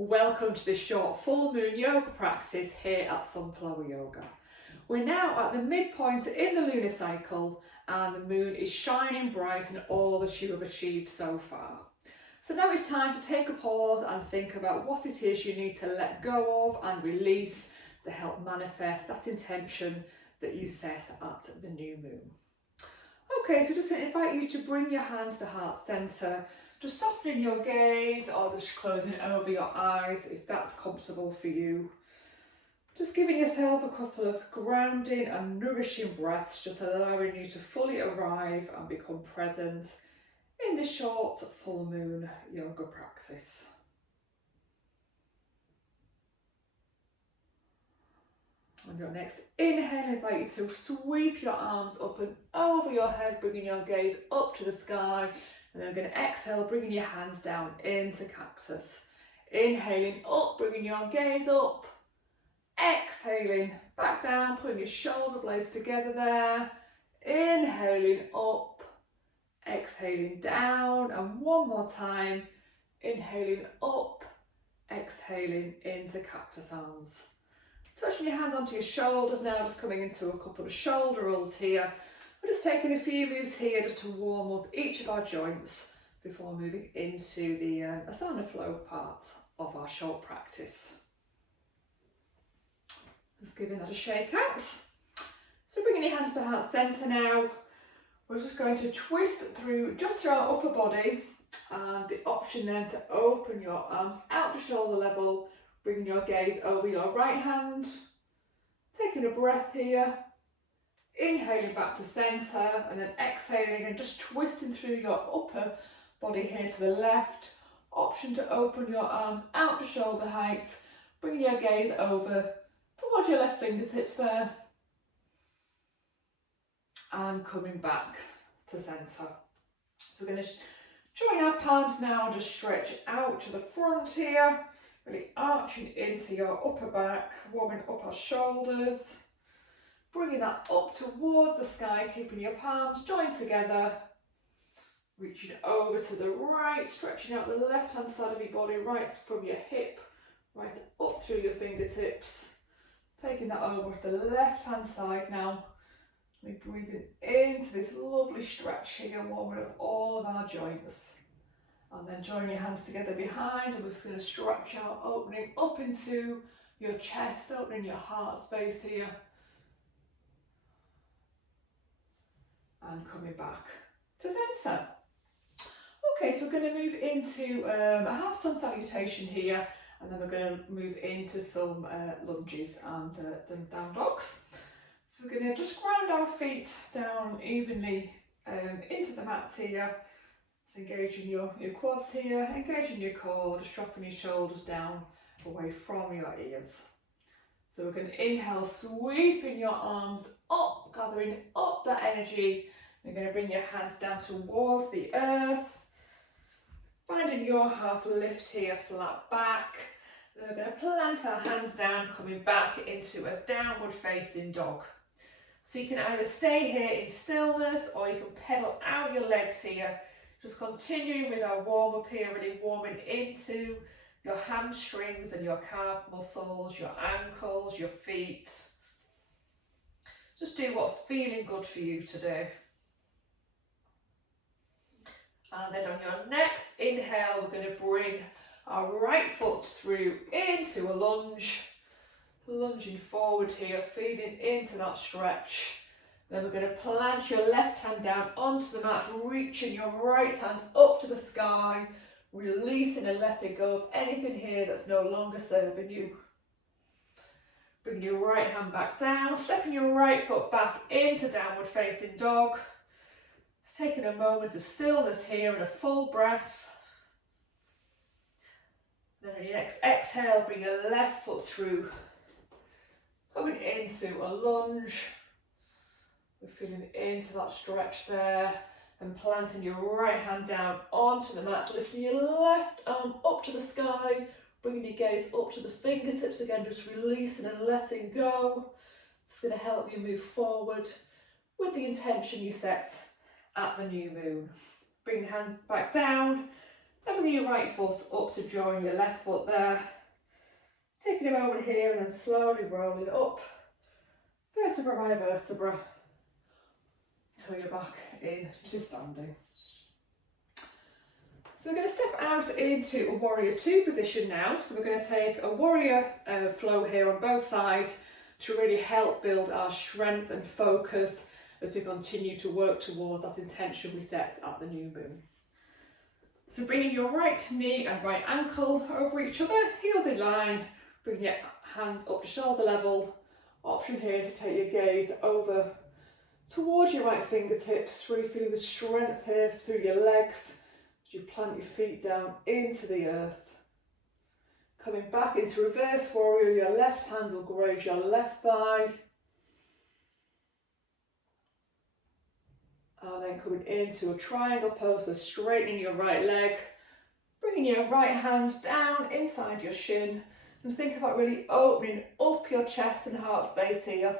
Welcome to this short full moon yoga practice here at Sunflower Yoga. We're now at the midpoint in the lunar cycle and the moon is shining bright in all that you have achieved so far. So now it's time to take a pause and think about what it is you need to let go of and release to help manifest that intention that you set at the new moon. Okay, so just invite you to bring your hands to heart centre, just softening your gaze or just closing over your eyes if that's comfortable for you. Just giving yourself a couple of grounding and nourishing breaths, just allowing you to fully arrive and become present in this short full moon yoga practice. On your next inhale, I invite you to sweep your arms up and over your head, bringing your gaze up to the sky. And then we're going to exhale, bringing your hands down into cactus. Inhaling up, bringing your gaze up. Exhaling back down, pulling your shoulder blades together there. Inhaling up, exhaling down. And one more time. Inhaling up, exhaling into cactus arms. Touching your hands onto your shoulders now, just coming into a couple of shoulder rolls here. We're just taking a few moves here just to warm up each of our joints before moving into the asana flow parts of our short practice. Just giving that a shake out. So bringing your hands to heart centre now, we're just going to twist through just to our upper body, and the option then to open your arms out to shoulder level, bringing your gaze over your right hand, taking a breath here. Inhaling back to centre and then exhaling and just twisting through your upper body here to the left. Option to open your arms out to shoulder height. Bring your gaze over towards your left fingertips there. And coming back to centre. So we're going to join our palms now and just stretch out to the front here. Really arching into your upper back, warming up our shoulders. Bringing that up towards the sky, keeping your palms joined together. Reaching over to the right, stretching out the left hand side of your body, right from your hip, right up through your fingertips. Taking that over to the left hand side now. We're breathing into this lovely stretch here, warming up all of our joints. And then join your hands together behind, and we're just going to stretch out, opening up into your chest, opening your heart space here. And coming back to centre. Okay, so we're going to move into a half sun salutation here, and then we're going to move into some lunges and down dogs. So we're going to just ground our feet down evenly into the mats here. So engaging your quads here, engaging your core, just dropping your shoulders down away from your ears. So we're going to inhale, sweeping your arms up, gathering up that energy. You're going to bring your hands down towards the earth. Finding your half lift here, flat back. Then we're going to plant our hands down, coming back into a downward facing dog. So you can either stay here in stillness or you can pedal out your legs here. Just continuing with our warm up here, really warming into your hamstrings and your calf muscles, your ankles, your feet. Just do what's feeling good for you today. And then on your next inhale, we're going to bring our right foot through into a lunge. Lunging forward here, feeling into that stretch. Then we're going to plant your left hand down onto the mat, reaching your right hand up to the sky, releasing and letting go of anything here that's no longer serving you. Bring your right hand back down, stepping your right foot back into downward facing dog. Just taking a moment of stillness here and a full breath. Then on your next exhale, bring your left foot through, coming into a lunge. We're feeling into that stretch there and planting your right hand down onto the mat, lifting your left arm up to the sky, bringing your gaze up to the fingertips again, just releasing and letting go. It's going to help you move forward with the intention you set at the new moon. Bring the hand back down, Then bring your right foot up to join your left foot there. Taking him over here and then slowly rolling up, vertebra by vertebra, until you're back into standing. So we're going to step out into a warrior two position now. So we're going to take a warrior flow here on both sides to really help build our strength and focus as we continue to work towards that intention we set at the new moon. So bringing your right knee and right ankle over each other, heels in line, bring your hands up to shoulder level. Option here to take your gaze over towards your right fingertips, really feeling the strength here through your legs as you plant your feet down into the earth. Coming back into reverse warrior, your left hand will graze your left thigh. And then coming into a triangle pose, so straightening your right leg, bringing your right hand down inside your shin, and think about really opening up your chest and heart space here.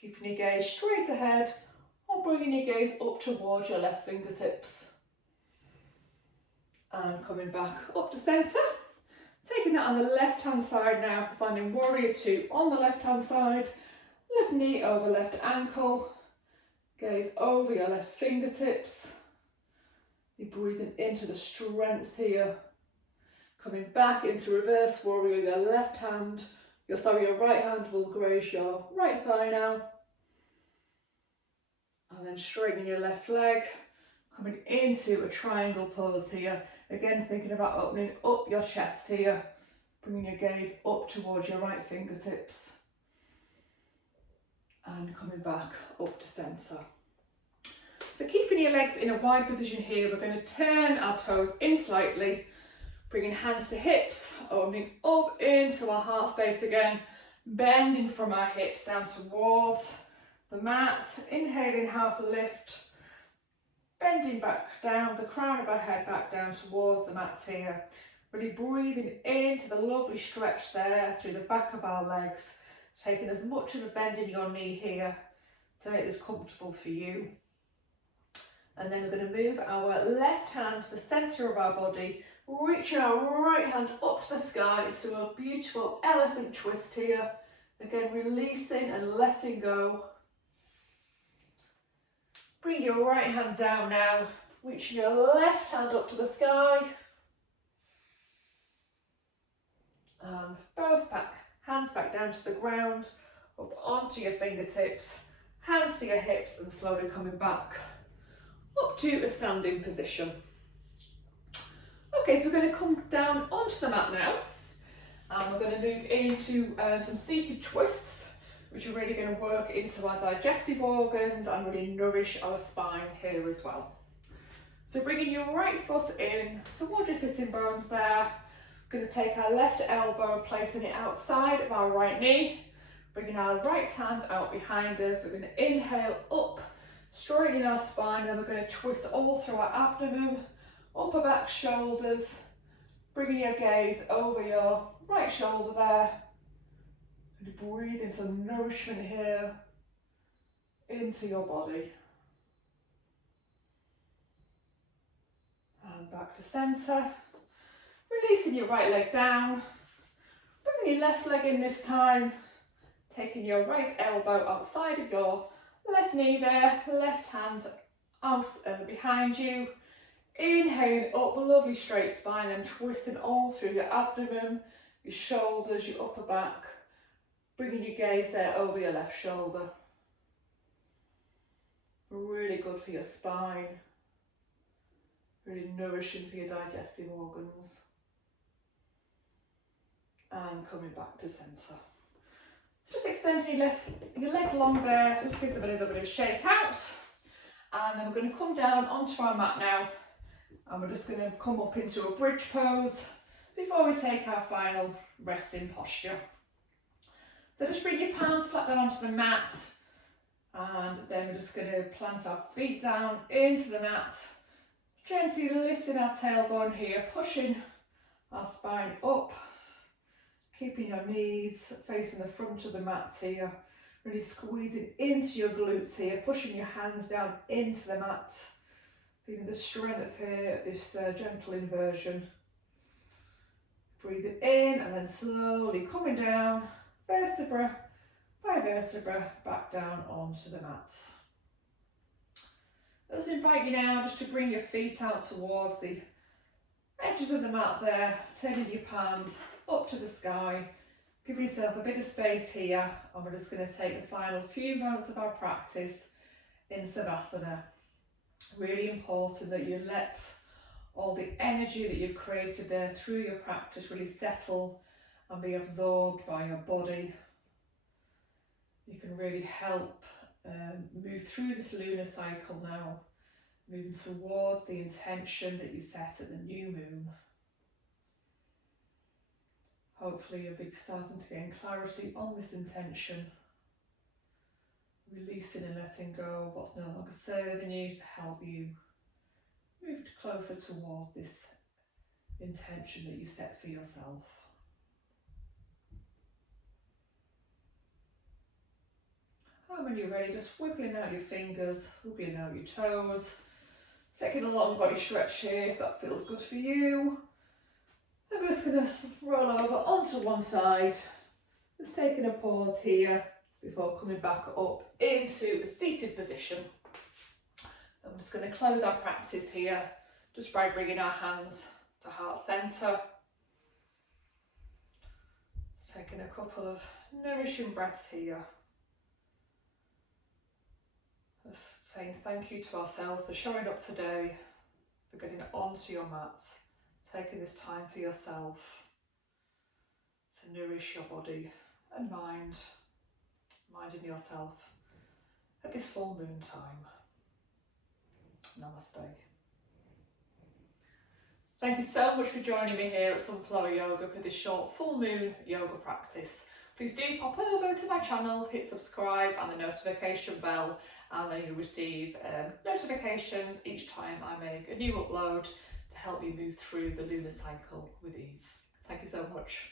Keeping your gaze straight ahead, or bringing your gaze up towards your left fingertips. And coming back up to centre. Taking that on the left hand side now, so finding warrior two on the left hand side, left knee over left ankle, gaze over your left fingertips. You're breathing into the strength here. Coming back into reverse warrior, your right hand will graze your right thigh now. And then straightening your left leg, coming into a triangle pose here. Again, thinking about opening up your chest here, bringing your gaze up towards your right fingertips. And coming back up to centre. So keeping your legs in a wide position here, we're going to turn our toes in slightly, bringing hands to hips, opening up into our heart space again, bending from our hips down towards the mat, inhaling half lift, bending back down, the crown of our head back down towards the mat here. Really breathing into the lovely stretch there through the back of our legs, taking as much of a bend in your knee here to make this comfortable for you. And then we're going to move our left hand to the centre of our body, reaching our right hand up to the sky, so a beautiful elephant twist here. Again, releasing and letting go. Bring your right hand down now, reaching your left hand up to the sky. And both hands back down to the ground, up onto your fingertips, hands to your hips, and slowly coming back up to a standing position. Okay, so we're going to come down onto the mat now, and we're going to move into some seated twists, which are really going to work into our digestive organs and really nourish our spine here as well. So bringing your right foot in towards your sitting bones there, we're going to take our left elbow, placing it outside of our right knee, bringing our right hand out behind us. We're going to inhale up, straightening our spine, then we're going to twist all through our abdomen, upper back, shoulders, bringing your gaze over your right shoulder there. And breathe in some nourishment here into your body. And back to centre. Releasing your right leg down. Bringing your left leg in this time. Taking your right elbow outside of your left knee there. Left hand out behind you. Inhaling up, lovely straight spine, and twisting all through your abdomen, your shoulders, your upper back. Bringing your gaze there over your left shoulder. Really good for your spine. Really nourishing for your digestive organs. And coming back to centre. Just extending your legs long there, just give them a little bit of a shake out. And then we're going to come down onto our mat now. And we're just going to come up into a bridge pose before we take our final resting posture. So just bring your palms flat down onto the mat, and then we're just going to plant our feet down into the mat, gently lifting our tailbone here, pushing our spine up, keeping your knees facing the front of the mat here, really squeezing into your glutes here, pushing your hands down into the mat, Feeling the strength here of this gentle inversion. Breathing in and then slowly coming down, vertebra by vertebra, back down onto the mat. Let's invite you now just to bring your feet out towards the edges of the mat there, turning your palms up to the sky. Give yourself a bit of space here, and we're just going to take the final few moments of our practice in Savasana. Really important that you let all the energy that you've created there through your practice really settle and be absorbed by your body. You can really help move through this lunar cycle now, moving towards the intention that you set at the new moon. Hopefully you'll be starting to gain clarity on this intention, releasing and letting go of what's no longer serving you to help you move closer towards this intention that you set for yourself. And when you're ready, just wiggling out your fingers, wiggling out your toes, taking a long body stretch here if that feels good for you. And we're just going to roll over onto one side, just taking a pause here before coming back up into a seated position. I'm just going to close our practice here just by bringing our hands to heart centre. Just taking a couple of nourishing breaths here. Just saying thank you to ourselves for showing up today, for getting onto your mat, taking this time for yourself to nourish your body and mind, minding yourself at this full moon time. Namaste. Thank you so much for joining me here at Sunflower Yoga for this short full moon yoga practice. Please do pop over to my channel, hit subscribe and the notification bell, and then you'll receive notifications each time I make a new upload to help you move through the lunar cycle with ease. Thank you so much.